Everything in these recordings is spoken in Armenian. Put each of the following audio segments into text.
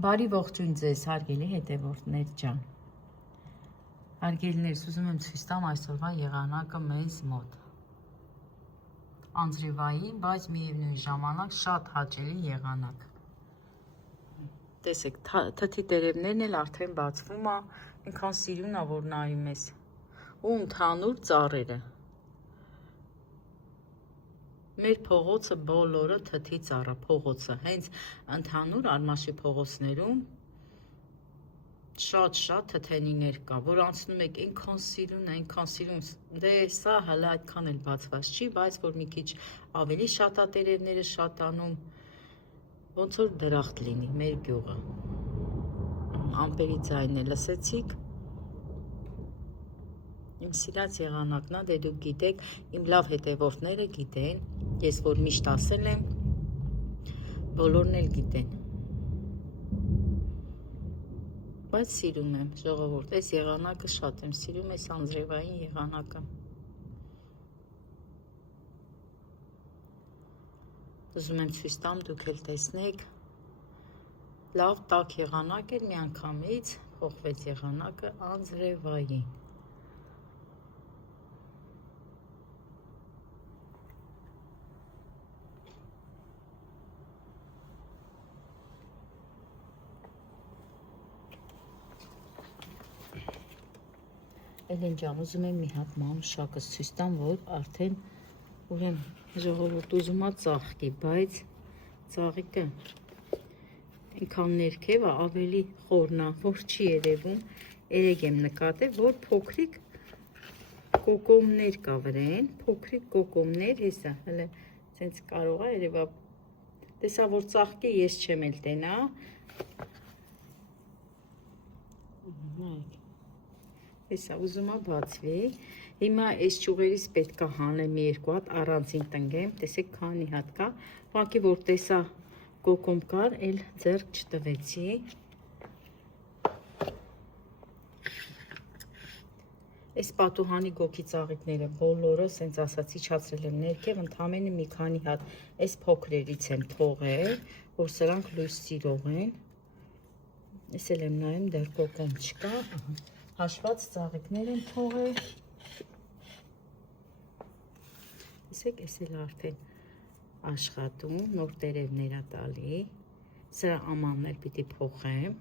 Բարի ողջույն ձեզ, հարգելի հետևորդներ ջան։ Հարգելիներս, ուզում եմ ցույց տամ այսօրվա եղանակը մեզ մոտ։ Անձրևային, բայց միևնույն ժամանակ շատ հաճելի եղանակ։ Տեսեք, թթի տերևներն էլ արդեն բացվում է, այնքան սիրուն է, որ նայում ես։ Ու ընդհանուր ծառերը։ Մեր փողոցը բոլորը թթի ծառ է, փողոցը, հենց ընդհանուր Արմաշի փողոցներում շատ թթենիներ կա, որ անցնում եք այնքան սիրուն, դե սա հələ այդքան էլ բացված չի, բայց որ մի քիչ ավելի շատ է տերևները շատանում, ոնց որ դրախտ լինի մեր գյուղը։ Ամպերի ձայնը լսեցիք։ Իմ սիրած եղանակն է, դե դուք գիտեք, իմ լավ հետևորդները գիտեն, ես որ միշտ ասել եմ, բոլորն էլ գիտեն։ Բայց սիրում եմ, ժողովուրդ, այս եղանակը շատ եմ սիրում, այս անձրևային եղանակը։ Ուզում եմ ցույց տամ, դուք էլ տեսնեք, լավ տաք եղանակ էր, միանգամից փոխվեց եղանակը անձրևային։ Էլեն ջան, ուզում եմ մի հատ մանուշակս ցույց տամ, որ արդեն ուրեմն ժողովուրդ ուզում է ծաղկի, բայց ծաղիկը այնքան ներքև է, ավելի խորն է, որ չի երևում, երեք եմ նկատել, որ փոքրիկ կոկոմներ կա վրան, փոքրիկ կոկոմներ, հեսա, հələ ցենց կարող է երևա, տեսա որ ծաղկի ես չեմ էլ տենա, հեսա ուզում է բացվի, հիմա այս ճյուղերից պետք է հանեմ երկու հատ, առանցին տնկեմ, տեսեք քանի հատ կա, ուղղակի որ տեսա կոկոմ կար, էլ ձեռք չտվեցի։ Այս պատուհանի գոգի ծաղիկները բոլորը, սենց ասացի, իջացրել եմ ներքև, ընդամենը մի քանի հատ այս փոքրերից եմ թողել, որ սրանք լույս սիրող են։ Ես էլ եմ նայում, դեռ կոկոմ չկա, հաշված ծաղիկներ եմ թողել։ Տեսեք, ես էլ արդեն աշխատում, նոր տերևներ է տալի, սրա ամանն էլ պիտի փոխեմ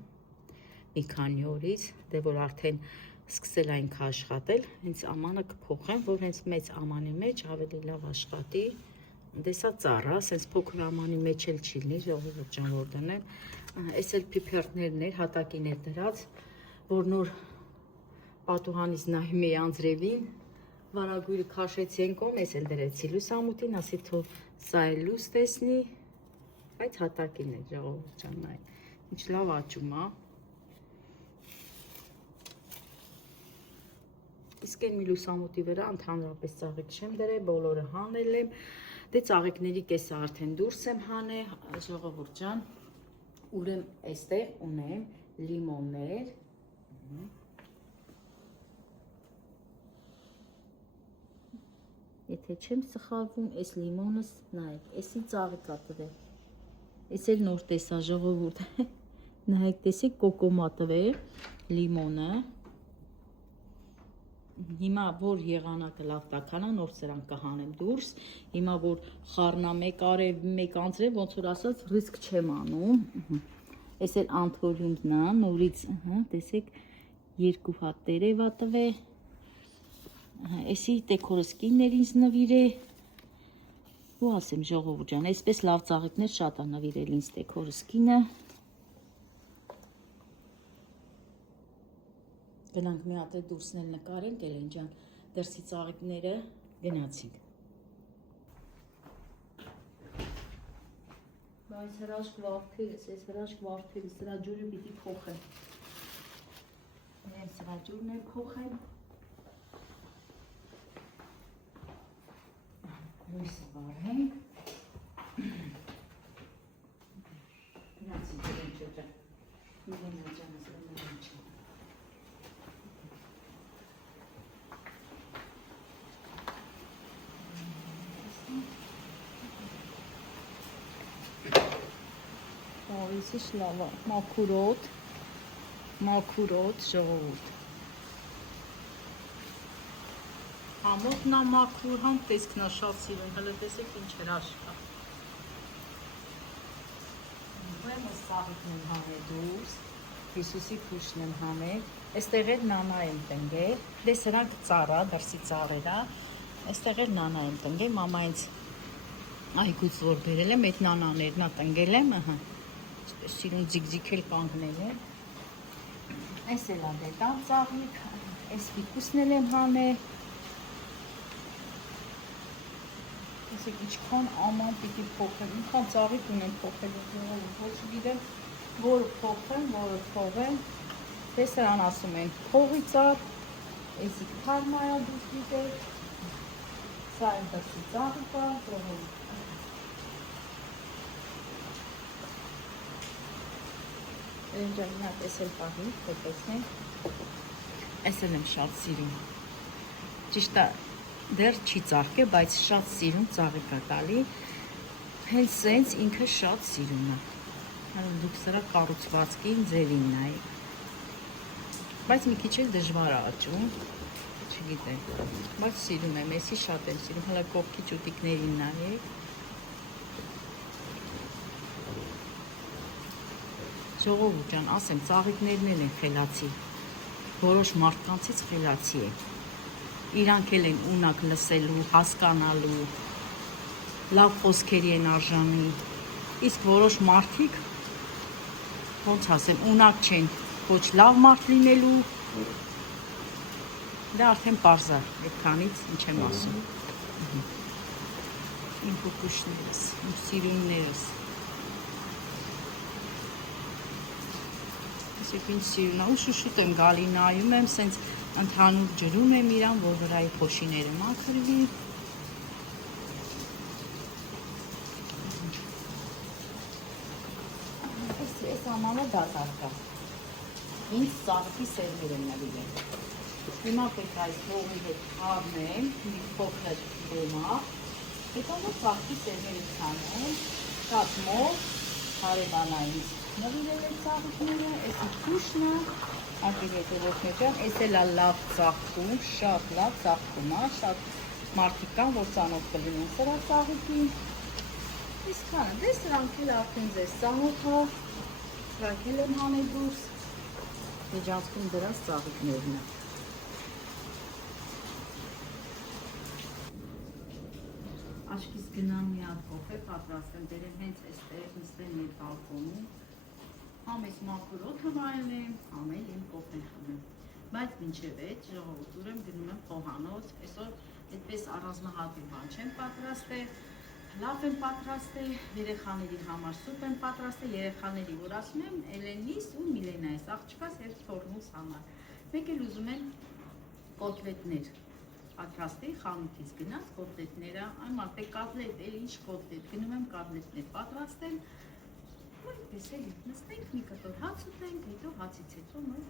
մի քանի օրից, դե որ արդեն սկսել այն աշխատել, հենց ամանը կփոխեմ, որ հենց մեծ ամանի մեջ ավելի լավ աշխատի, դե սա ծառա, սենց փոքր ամանի մեջ էլ չի լինի, ժողովուրդ ջան, որ դնեմ, այս էլ փիփերթներն էր, հատակին էր դրած, որ նոր պատուհանից նայում էի անձրևին, վարագույրը քաշեցի են կողմ, ես էլ դրեցի լուսամուտին, ասի թող սա էլ լույս տեսնի, բայց հատակին է ժողովուրդ ջան, նայ, ինչ լավ աճում է։ Իսկ այն մի լուսամուտի վրա ընդհանրապես ծաղիկ չեմ դրել, բոլորը հանել եմ, դե ծաղիկների կեսը արդեն դուրս եմ հանել, ժողովուրդ ջան, ուրեմն այստեղ ունեմ լիմոններ, Եթե չեմ սխալվում, այս լիմոնս, նայեք, էսի ծաղիկ ա տվել, ես էլ նոր տեսա ժողովուրդ, նայեք, տեսեք կոկոմ ա տվել լիմոնը, հիմա որ եղանակը լավ տաքանա, նոր սրանք կհանեմ դուրս, հիմա որ խառնա մեկ արև, մեկ անձրև, ոնց որ ասած ռիսկ չեմ անում, ես էլ անթորյունն ա, նորից, տեսեք, երկու հատ տերև ա տվել, Էսի տեքորս կիններ ինձ նվիր է, ու ասեմ ժողովուրդ ջան, այսպես լավ ծաղիկներ շատ է նվիրել ինձ տեքորս կինը, գնանք մի հատ է դուրսն էլ նկարենք Էլեն ջան, դրսի ծաղիկները գնացինք։ Բայց հրաշք վարդերս, այս հրաշք վարդերս, սրա ջուրը պիտի փոխեմ, ես սրա ջուրն էլ փոխեմ, լույսը վարենք, գնացինք Էլեն ջան, Միլենա ջան, ասրամեն ջան։ Պարիսի շլավա, մաքուրոտ ժողովուրդ։ Համոտն է մաքուր, համ տեսքն է շատ սիրուն, հələ տեսեք ինչ հրաշք է։ Ուրեմն սաղիկն եմ հանել դուրս, Հիսուսի փուշն եմ հանել, այստեղ էլ նանա եմ տնկել, դե սրանք ծառա, դրսի ծառերա, այստեղ էլ նանա եմ տնկել, մամա ինձ այգուց որ բերել եմ, այդ նանաներն է տնկել եմ, սիրուն ձիգձիգ էլ կանգնել եմ, այս էլ է դետան ծաղիկ, այս ֆիկուսն էլ եմ հանել, Տեսեք ինչքան աման պիտի փոխեմ, ինքան ծաղիկ ունեմ փոխելու, ոչ գիտեմ, որը փոխեմ, որը թողեմ, դե սրան ասում են փողի ծառ, էսիկ թարմայա դուք գիտեք, սա էլ դրսի ծաղիկա, ժողովուրդ։ Էնջանին հատ էս էլ պահի, որ տեսնենք, էս էլ եմ շատ սիրում, ճիշտ է, դեռ չի ծաղկել, բայց շատ սիրուն ծաղիկ է տալի, հենց սենց ինքը շատ սիրուն է, դուք սրա կառուցվածքին ձևին նայեք, բայց մի քիչ էլ դժվար է աճում, չգիտեմ, բայց սիրում եմ, էսի շատ եմ սիրում, հələ կողքի ճուտիկներին նայեք, ժողովուրդ ջան, ասեմ, ծաղիկներն են խելացի, որոշ մարդկանցից խելացի է, իրանք էլ են ունակ լսելու, հասկանալու, լավ խոսքերի են արժանի, իսկ որոշ մարդիկ, ոնց ասեմ, ունակ չեն, ոչ լավ մարդ լինելու, դա արդեն պարզ է, այդքանից ինչ եմ ասում, իմ փոքուշներս, իմ սիրուններս, տեսեք ինչ սիրուն է, ու շուշուտ եմ գալի նայում եմ, սենց ընդհանուր ջրում եմ իրան, որ վրայի փոշիները մաքրվի, այս ամանը դատարկ է, ինձ ծաղկի սերմեր եմ նվիրել, հիմա պետք այս հողի հետ առնեմ, մի փոքր դեմակ, հետո որ ծաղկի սերմերը ցանեմ, շատ մոտ, հարևանա ինձ նվիրել է ծաղիկները, էսի փուշն է, ակիր հետևորդներ ջան, էս էլ է լավ ծաղկում, շատ լավ ծաղկում է, շատ մարդիկ կան, որ ծանոթ կլինեն սրա ծաղիկին, իսկ հանը, դե սրանք էլ արդեն ձեզ ծանոթ է, սրանք էլ եմ հանել դուրս, միջանցքում դրած ծաղիկներն է, աչքիս գնամ մի հատ կոֆե պատրաստեմ, դերեմ հենց այստեղ նստեմ մեր բալկոնում, համ ես մաքուրոթը վայել եմ, համ էլ եմ կոֆեն խմեմ, բայց մինչև այդ ժողովուրդ ուրեմն գնում եմ խոհանոց, այսօր այդպես առանձնահատուկ բան չեմ պատրաստել, լավ եմ պատրաստել, երեխաների համար սուպ եմ պատրաստել, երեխաների որ ասում եմ Էլենիս ու Միլենայիս աղջկաս և թորնուս համար, մեկ էլ ուզում են կոտլետներ պատրաստի, խանութից գնաց կոտլետները, այն մարդեք կոտլետ, էլ ինչ կոտլետ, գնում եմ կոտլետներ պատրաստել, այդպես էլի, նստենք մի կտոր հաց ուտենք, հետո հացից հետո նոր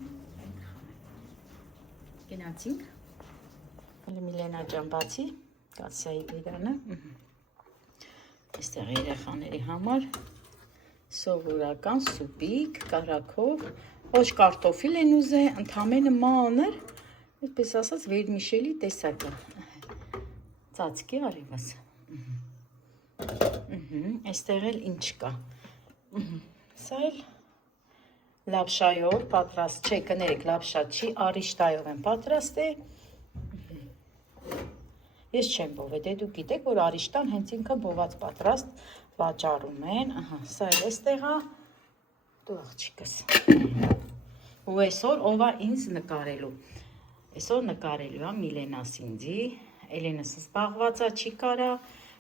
ենք խմենք։ Գնացինք, Միլենա ջան բացի, կացայի բերանը, այստեղ երեխաների համար, սովորական սուպիկ, կարակով, ոչ կարտոֆիլ են ուզել, ընդամենը մանր, այսպես ասած վերմիշելի տեսակը, ծածկի արևս, այստեղ էլ ինչ կա, սա էլ լապշայով պատրաստ, չէ կներեք լապշա չի, արիշտայով եմ պատրաստել, ես չեմ բովել, դե դուք գիտեք, որ արիշտան հենց ինքը բոված պատրաստ վաճառում են, սա էլ էստեղ է, դու աղջիկս, ու այսօր ով է ինձ նկարելու, այսօր նկարելու է Միլենաս ինձի, Էլենս զբաղված է չի կարա,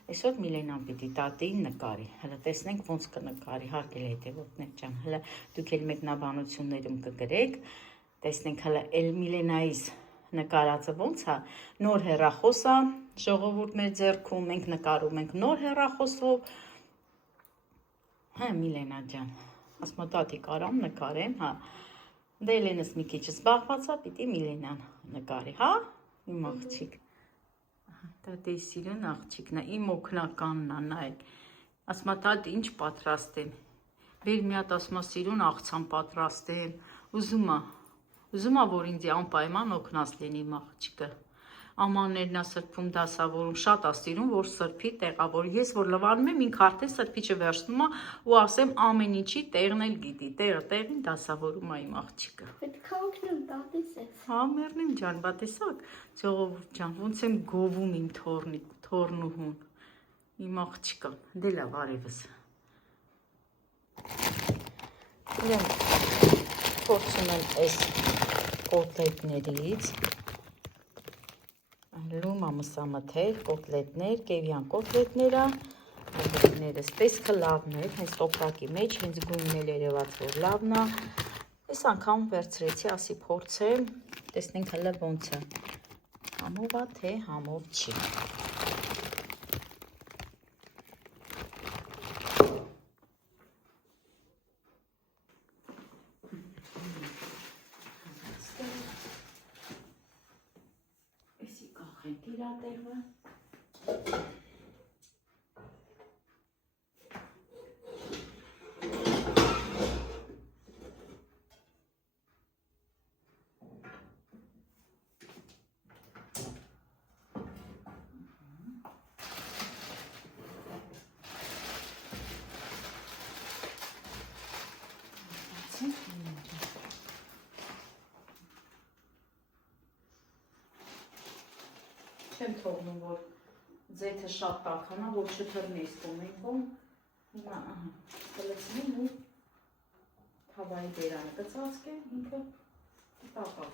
այսօր Միլենան պիտի տատին նկարի, հələ տեսնենք ոնց կնկարի, հարգել հետևորդներ ջան, հələ դուք էլ մեկնաբանություններում կգրեք, տեսնենք հələ էլ Միլենայիս նկարածը ոնց է, նոր հեռախոս է, ժողովուրդ մեր ձեռքում, մենք նկարում ենք նոր հեռախոսով, հա Միլենա ջան, ասում է տատի կարամ նկարեմ, հա, դե Էլենս մի քիչ զբաղված է, պիտի Միլենան նկարի, հա, իմ աղջիկ, տատի սիրուն աղջիկն է, իմ օգնականն է, նայեք, ասում է տատի ինչ պատրաստեմ, Բեր մի հատ ասում սիրուն աղցան պատրաստեն, ուզում որ ինձ անպայման օգնած լինի իմ աղջիկը։ Ամաններն է սրբում, դասավորում, շատ է սիրում, որ սրբի տեղավոր։ Ես որ լվանում եմ, ինքը արդեն սրբիչը վերցնում է ու ասեմ ամեն ինչի տեղն էլ գիտի, տեղին դասավորում է իմ աղջիկը։ Պետք է օգնեմ, տատիս ես։ Հա, մեռնիմ ջան, բա տեսակ, ժողովուրդ ջան, ոնց եմ գովում իմ թորնուհուն, իմ աղջիկան, դե լավ արևս։ Փորձում եմ այս կոտլետներից լում ամսամթեր, կոտլետներ, կևյան կոտլետները, սպեսքը լավն էր, հենց տոպրակի մեջ, հենց գույնն էլ երևաց, որ լավն է, այս անգամ վերցրեցի, ասի փորձեմ, տեսնենք հələ ոնց է, համով է, թե համով չի։ Չեմ թողնում, որ ձեթը շատ տաքանա, որ չթռնի ստոմեկում, հիմա կլցնեմ ու թավայի բերանը կծածկեմ, ինքը տակակ։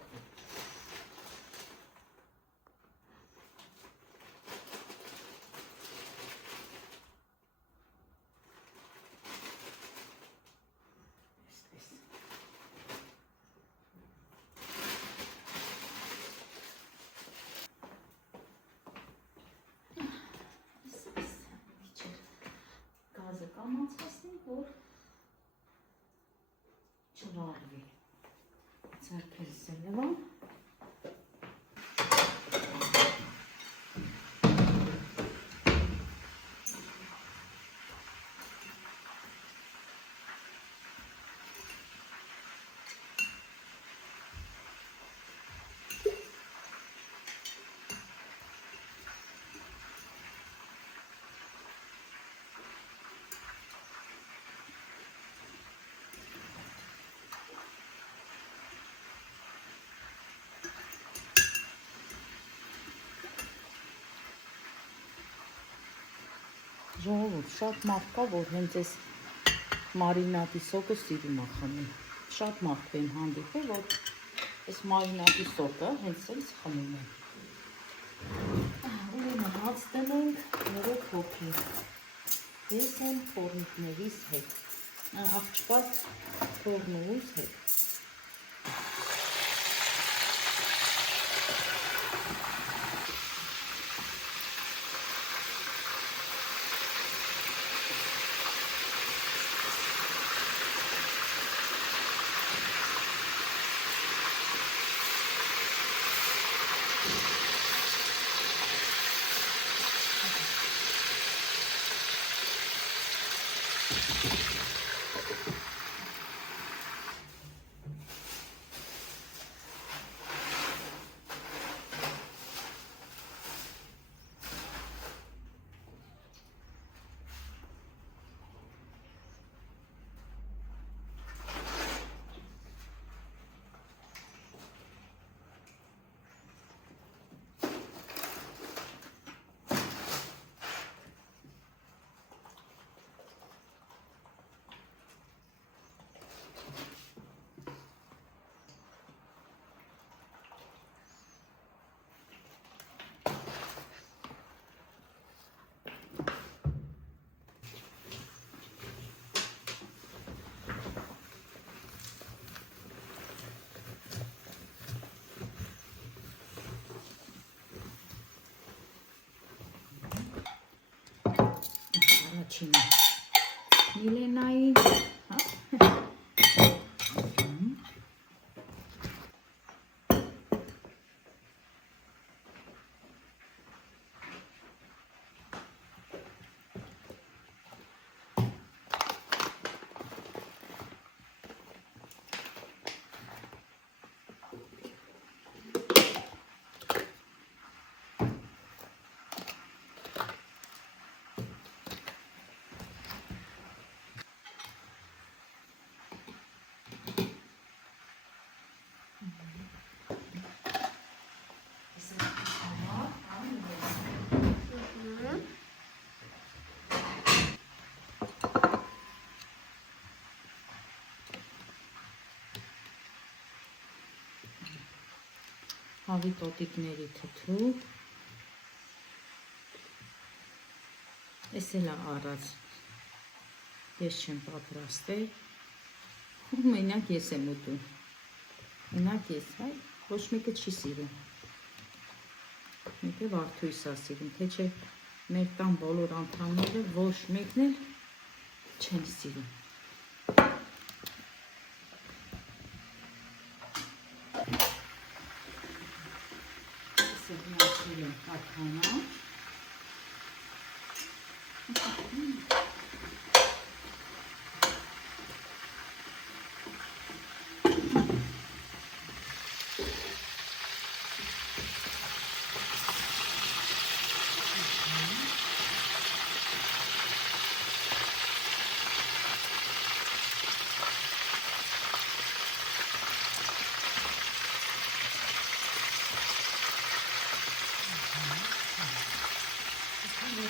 Գազը կամացացնի, որ չվարվի, ձեռքերս զելվան, ժողովուրդ, շատ մարդ կա, որ հենց այս մարինադի սոկը սիրում է խմում, շատ մարդ եմ հանդիպել, որ այս մարինադի սոկը հենց այս խմում է։ Ուրեմն հաց տնենք 3 հոգի, ես եմ թորնիկներիս հետ, աղջկած թորնուհուս հետ։ Առաջինը Միլենայի, Հավի տոտիկների թթու։ Էս էլ է առած։ Ես չեմ պատրաստել։ Մենակ ես եմ ուտում։ Մենակ ես, այ ոչ մեկը չի սիրում։ Մեկը Վարդույս է սիրում, թե չէ մեր տան բոլոր անդամները ոչ մեկն էլ չեն սիրում։ Սեղմացել եմ կաթանա։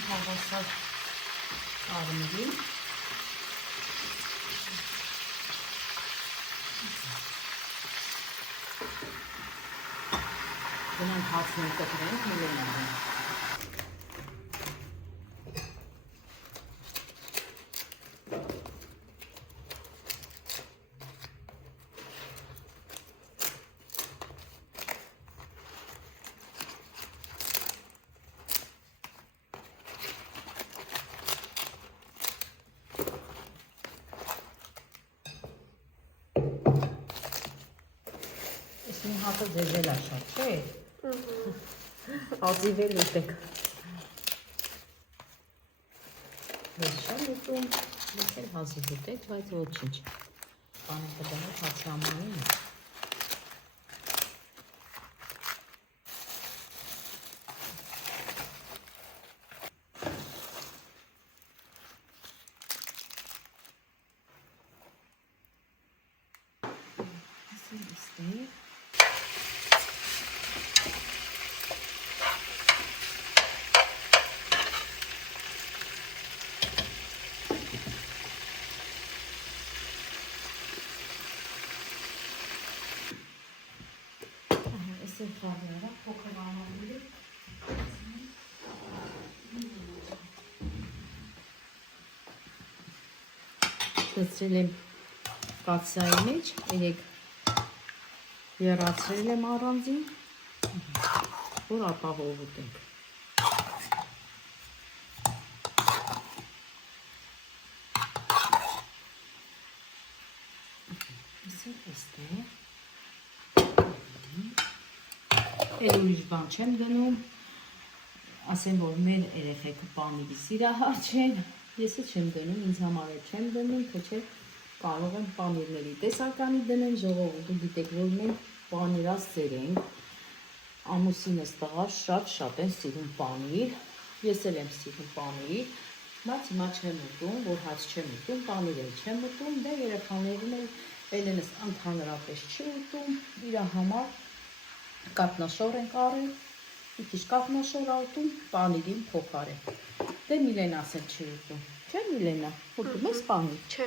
Հավասար արմերի գնանք հացնել կտրենք միլենարին։ Մի հատը ձեզել է շատ, չէ՞։ Հազիվել ուտեք։ Ես շատ ուտում, ես էլ հազիվ ուտեք, բայց ոչինչ։ Բանը կդանեք հացի ամանին։ Այսել խավիարա, փոքր ամանների։ Լցրել եմ կաթսայի մեջ, երեք եռացրել եմ առանձին, որ ապահով ուտենք։ Այսել էստեղ։ Էլ ուրիշ բան չեմ դնում, ասեմ, որ մեր երեխեքը պանիրի սիրահար չեն, ես չեմ դնում, ինձ համար չեմ դնում, թե չէ կարող եմ պանիրների տեսականի դնեմ, ժողովուրդ գիտեք, որ մենք պանիրասեր ենք, ամուսինս տղա շատ են սիրում պանիր, ես էլ եմ սիրում պանիր, բայց հիմա չեմ ուտում, որ հաց չեմ ուտում, պանիր էլ չեմ ուտում, դե երեխաներն էլ Էլենս ընդհանրապես չի ուտում, իր համար կատնաշոր ենք արել, մի քիչ կատնաշոր ալտում, պանիրին փոխարեն։ Դե Միլենաս էլ չի ուտում, չէ Միլենա, ուտում ես պանիր։ Չէ։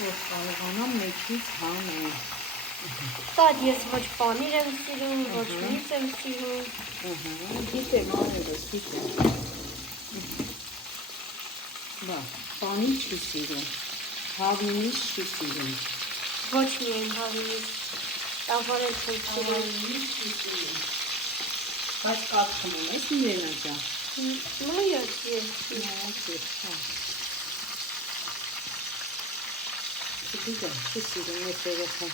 Որ կարողանամ մեջից հանել։ Տար ես ոչ պանիր եմ սիրում, ոչ միս եմ սիրում։ Գիտեմ, արևս, գիտեմ։ Բա, պանիր չի սիրում, հավնիմիս չի սիրում։ Ոչ միայն հավնիմիս, տավարել չեմ սիրում։ Հավնիմիս չի սիրում։ Բայց կաթ խմում ես Միլենա ջան։ Նայած ես։ Չգիտեմ, չի սիրում ես երեխան։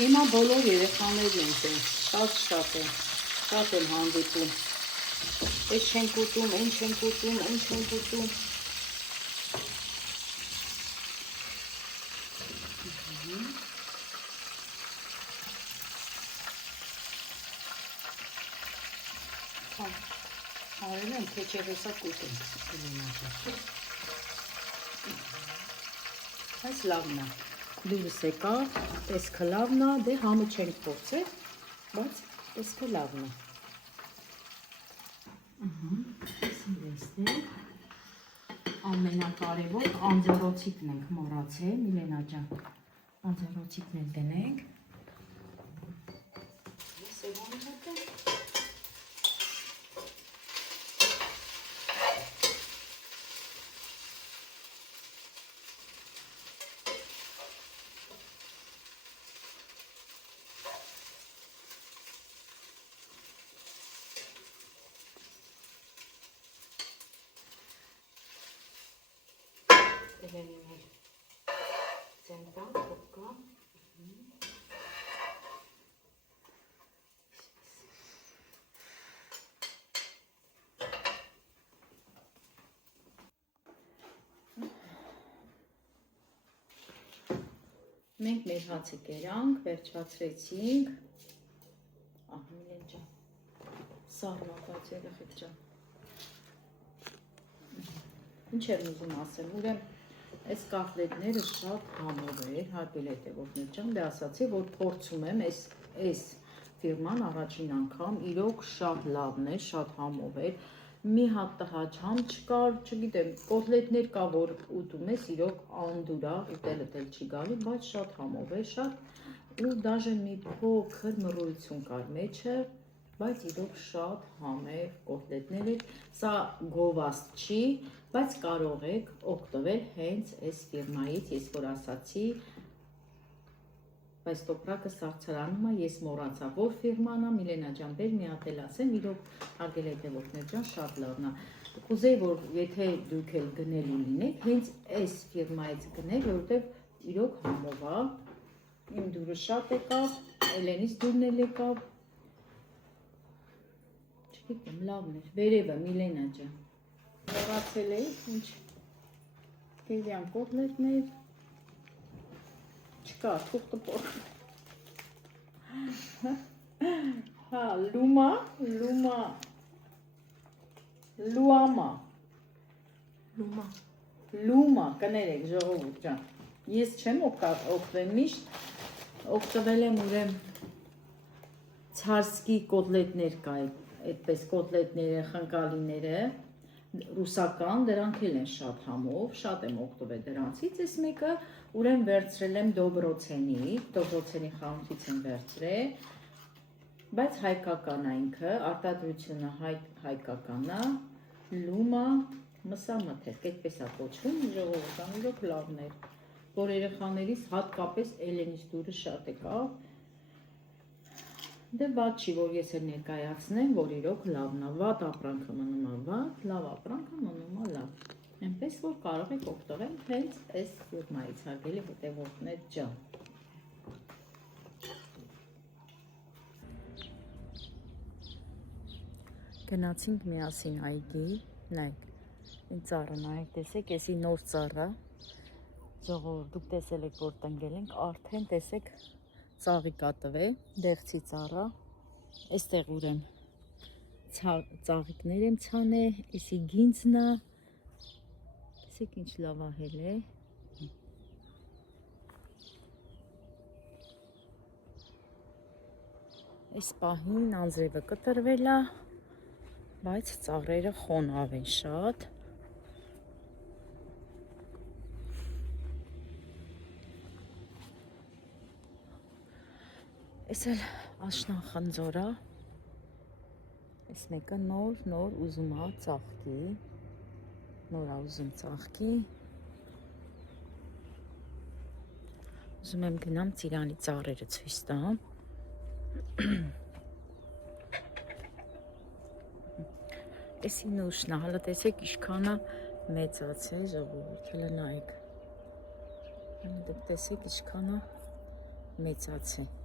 Հիմա բոլոր երեխաներն են տենց, շատ են հանդիպում։ Էս չենք ուտում, են չենք ուտում, են չենք ուտում։ Արել եմ, թե չէ հեսա կուտենք, այս լավն է, դուրս եկա, տեսքը լավն է, դե համը չենք փորձել, բայց տեսքը լավն է։ ամենակարևոր անձեռոցիկն ենք մոռացել, Միլենա ջան, անձեռոցիկն էլ դնենք, ես եվանի հետը, Էլենին էլ ծենտան, հոգա, մենք մեր հացը կերանք, վերջացրեցինք, Միլեն ջան, սառնապած երեխեք ջան, ինչ եմ ուզում ասեմ, ուրեմն այս կախլետները շատ համով էր, հարգելի հետևորդներ ջան, դե ասացի, որ փորձում եմ այս ֆիրման առաջին անգամ, իրոք շատ լավն է, շատ համով էր, մի հատ տհաճ համ չկար, չգիտեմ, կոտլետներ կա, որ ուտում ես, իրոք անդուրա, ուտելը դել չի գալի, բայց շատ համով է, շատ ու դաժե մի փոքր մռայլություն կար մեջը, բայց իրոք շատ համեղ կոտլետներ էր, սա գովաստ չի, բայց կարող եք օգտվել հենց այս ֆիրմայից, ես որ ասացի, բայց տոպրակը սառցարանում է, ես մոռացա, որ ֆիրման է, Միլենա ջան, բեր մի հատ էլ ասեմ, իրոք հարգելի հետևորդներ ջան, շատ լավն է։ Կուզեի, որ եթե դուք էլ գնելու լինեք, հենց այս ֆիրմայից գնեք, որովհետև իրոք համով է, իմ դուրը շատ եկավ, Էլենից դուրն էլ եկավ, չգիտեմ, լավն էր, վերևը Միլենա ջան, մոռացել էի, ինչ գերյան կոտլետներ, չկա, թուղթը պոր, հա, լումա, կներեք ժողովուրդ ջան, ես չեմ օգտվել միշտ, օգտվել եմ ուրեմ ցարսկի կոտլետներ կա, այդպես կոտլետները, խնկալիները, ռուսական, դրանք էլ են շատ համով, շատ եմ օգտվել դրանցից, այս մեկը ուրեմ վերցրել եմ Դոբրոցենի խանութից եմ վերցրել, բայց հայկական է ինքը, արտադրությունը հայկական է, լումա մսամթերք, այդպես է կոչվում, ժողովուրդ, իրոք լավն էր, որ երեխաներից հատկապես Էլենից դուրը շատ եկավ, դե վատ չի, որ ես էլ ներկայացնեմ, որ իրոք լավն է, վատ ապրանքը մնում է վատ, լավ ապրանքը մնում է լավ, այնպես որ կարող եք օգտվել հենց այս ֆիրմայից, հարգելի հետևորդներ ջան։ Գնացինք միասին այգի, նայեք, ինձ ծառը նայեք, տեսեք, եսի նոր ծառը, ժողովուրդ, դուք տեսել եք, որ տնկել ենք, արդեն տեսեք ծաղի կատվել, դեղցի ծառա, այստեղ ուրեմ ծաղիկներ եմ ցանե, եսի գինձնա, տեսեք ինչ լավ ահել է, այս պահին անձրևը կտրվել է, բայց ծառերը խոնավ են շատ, այս էլ աշնան խնձորա, այս մեկը նոր ուզում է ծաղկի, նոր ուզում ծաղկի, ուզում եմ գնամ ծիրանի ծառերը ցույց տամ, էսի նուշն է, հալը տեսեք իշքանը մեծացել ժողովուրդ, հլը նայեք, դուք տեսեք իշքանը մեծացել,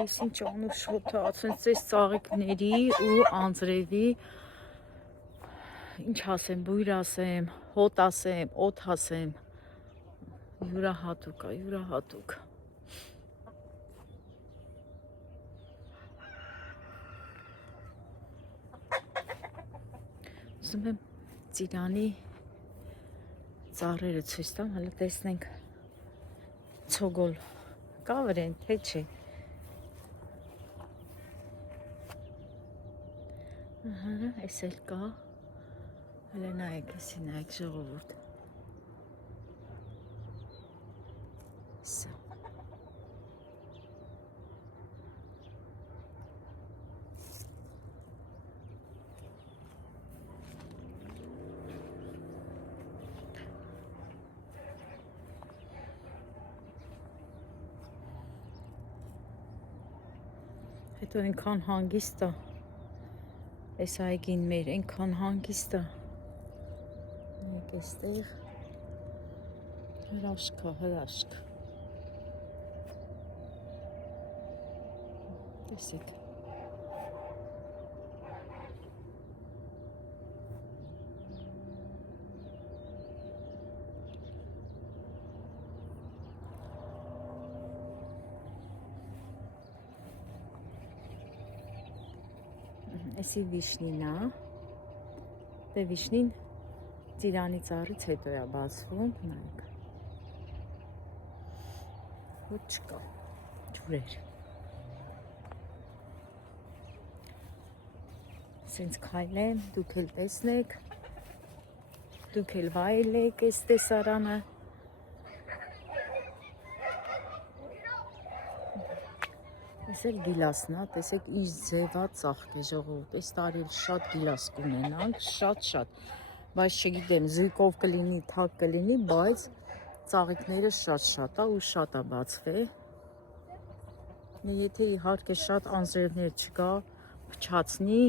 Այս ինչ անուշ հոթա, ասենց այս ծաղիկների ու անձրևի, ինչ ասեմ, բույր ասեմ, հոտ ասեմ, օդ ասեմ, յուրահատուկ է, յուրահատուկ։ ուզում եմ ծիրանի ծառերը ցույց տամ, հələ տեսնենք ցոգոլ կա վրեն, թե չէ։ Ահա, էս էլ կա։ Հələ նայեք, էսի նայեք ժողովուրդ։ Սա։ Հետո այնքան հանգիստ է, այս այգին մեր այնքան հանգիստ է, մեկ էստեղ, հրաշք է, հրաշք, տեսեք, էսի վիշնին է, դե վիշնին ծիրանի ծառից հետո է բացվում, նայեք, ոչ չկա, ջուրեր, սենց քայլեմ, դուք էլ տեսնեք, դուք էլ վայելեք այս տեսարանը, Ես էլ գիլասն է, տեսեք ինչ ձևա ծաղկ է ժողովուրդ, այս տարի շատ գիլաս կունենանք, շատ, բայց չգիտեմ, զույգով կլինի, թակ կլինի, բայց ծաղիկները շատ է ու շատ է բացվել, եթե իհարկե շատ անձրևներ չկա, փչացնի,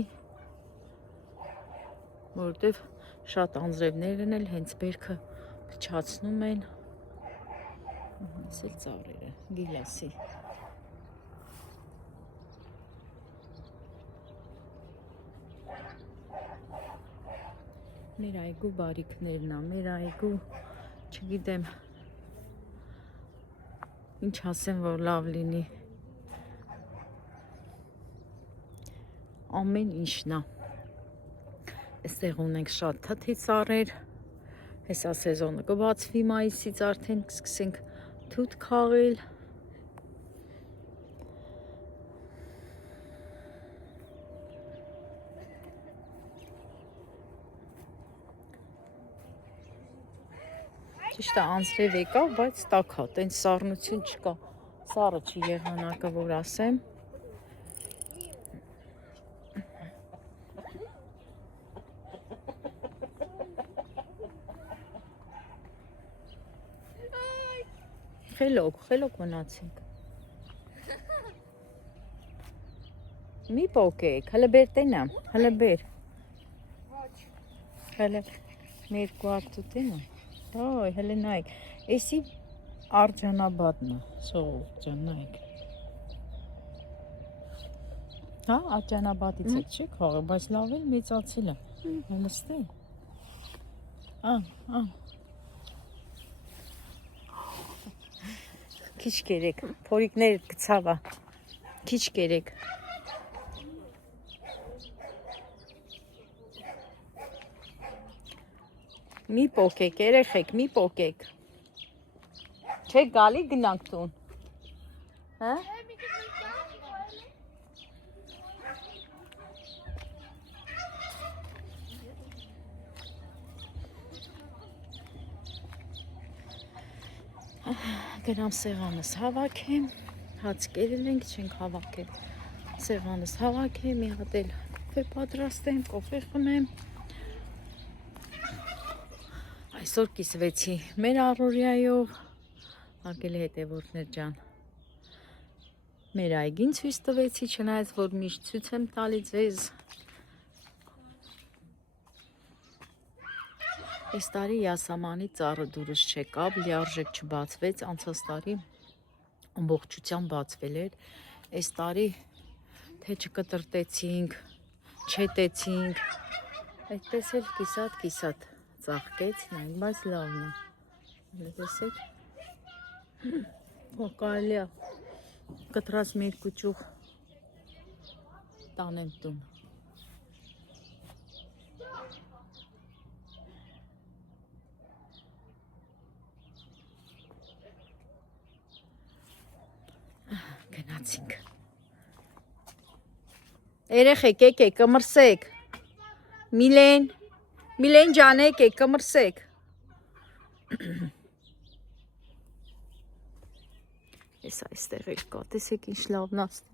որովհետև շատ անձրևներն էլ հենց բերքը փչացնում են, այս էլ ծառերը, գիլասի, մեր այգու բարիքներն է, մեր այգու, չգիտեմ, ինչ ասեմ, որ լավ լինի, ամեն ինչն է, այստեղ ունենք շատ թթի ծառեր, հեսա սեզոնը կբացվի մայիսից արդեն կսկսենք թութ քաղել, Ճիշտ է անձրև եկավ, բայց տաք է, տենց սառնություն չկա, սառը չի եղանակը, որ ասեմ, խելոք մնացինք, մի պոկեք, հլը բեր տենա, հլը բեր, հլը մեր կուարտու տենա, Ոյ, հələ նայեք, էսի արջանաբադն է, ժողովուրդ ջան, նայեք, հա, արջանաբադից եք չեք խաղը, բայց լավ էլ մեծացել է, հելստե, քիչ կերեք, փորիկներդ կցավա, քիչ կերեք, մի պոկեք, երեխեք, մի պոկեք, չեք գալի գնանք տուն, հա? Գնամ սեղանս հավաքեմ, հաց կերել ենք, չենք հավաքել, սեղանս հավաքեմ, մի հատ էլ կոֆե պատրաստեմ, կոֆե խմեմ, Այսօր կիսվեցի մեր առօրյայով, հարգելի հետևորդներ ջան, մեր այգին ցույց տվեցի, չնայած որ միշտ ցույց եմ տալիս ձեզ, այս տարի յասամանի ծառը դուրս չեկավ, լիարժեք չբացվեց, անցած տարի ամբողջությամբ բացվել էր, այս տարի թե չկտրտեցինք, չետեցինք, այդպես էլ կիսատ ծաղկեց, նայեք, բայց լավն է, հələ տեսեք, որ կարելի է կտրած մի երկու ճյուղ տանեմ տուն, գնացինք։ Երեխեք, եկեք, կմրսեք։ Միլեն ջան, եկեք, կմրսեք։ Ես այստեղ էլ կա, տեսեք ինչ լավն աստ։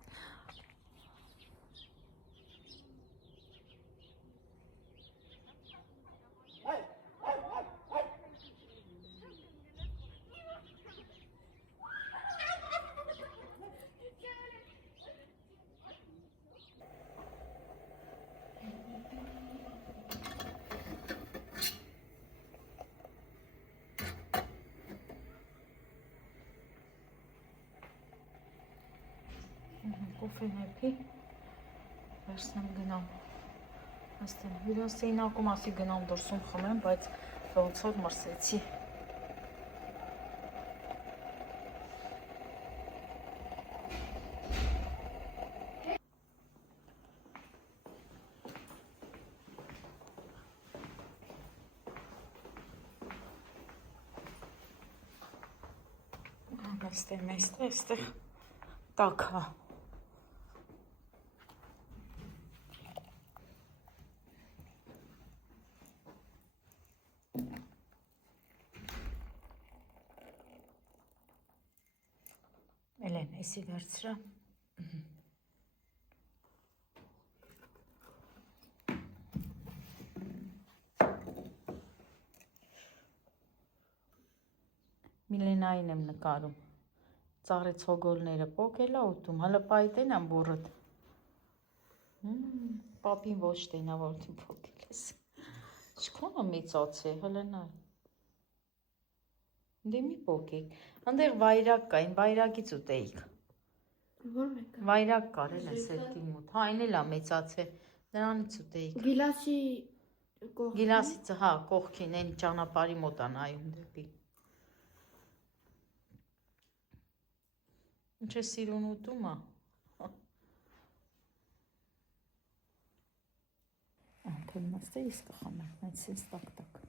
Կոֆե մեփի, վերցնեմ գնամ, աստեմ, հյուրասեին ակում ասի գնամ դրսում խմեմ, բայց ոնց որ մրսեցի։ Այստեղ տակ հա։ Էլեն, էսի վերցրա։ Միլենային եմ նկարում։ Ծաղրեց հոգոլները պոկելա ուտում, հալը պայտեն եմ բուրըտ։ Պապին ոչ տենա, որտին պոկել ես։ Շքոնը միծաց է, հլնա։ Դե մի պոկեք, հնդեղ վայրակ կա, այն վայրակից ուտեիք։ Որ մեկը։ Վայրակ կար էլ ես հետի մոտ, հա այն էլ ա մեծաց է, նրանից ուտեիք։ Գիլասի կողքին։ Գիլասից, հա, կողքին, այն ճանապարհի մոտ ա նայում դեպի։ Ինչ է սիրուն ուտում ա։ Անթոն մաստե ես կխամեմ, այդ սենց տակ-տակ։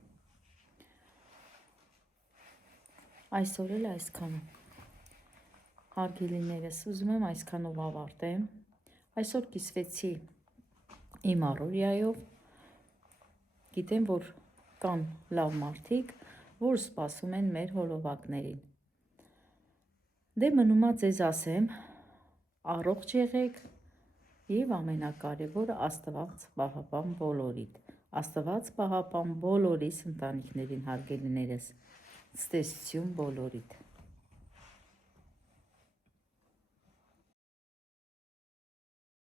Այսօր էլ այսքանը։ Հարգելիներս, ուզում եմ այսքանով ավարտեմ։ Այսօր կիսվեցի իմ առօրյայով։ Գիտեմ, որ կան լավ մարդիկ, որ սպասում են մեր հոլովակներին։ Դե մնում ա ձեզ ասեմ, առողջ եղեք և ամենակարևորը Աստված պահապան բոլորիդ։ Աստված պահապան բոլորիս ընտանիքներին հարգելիներս։ Ցտեսություն բոլորիդ։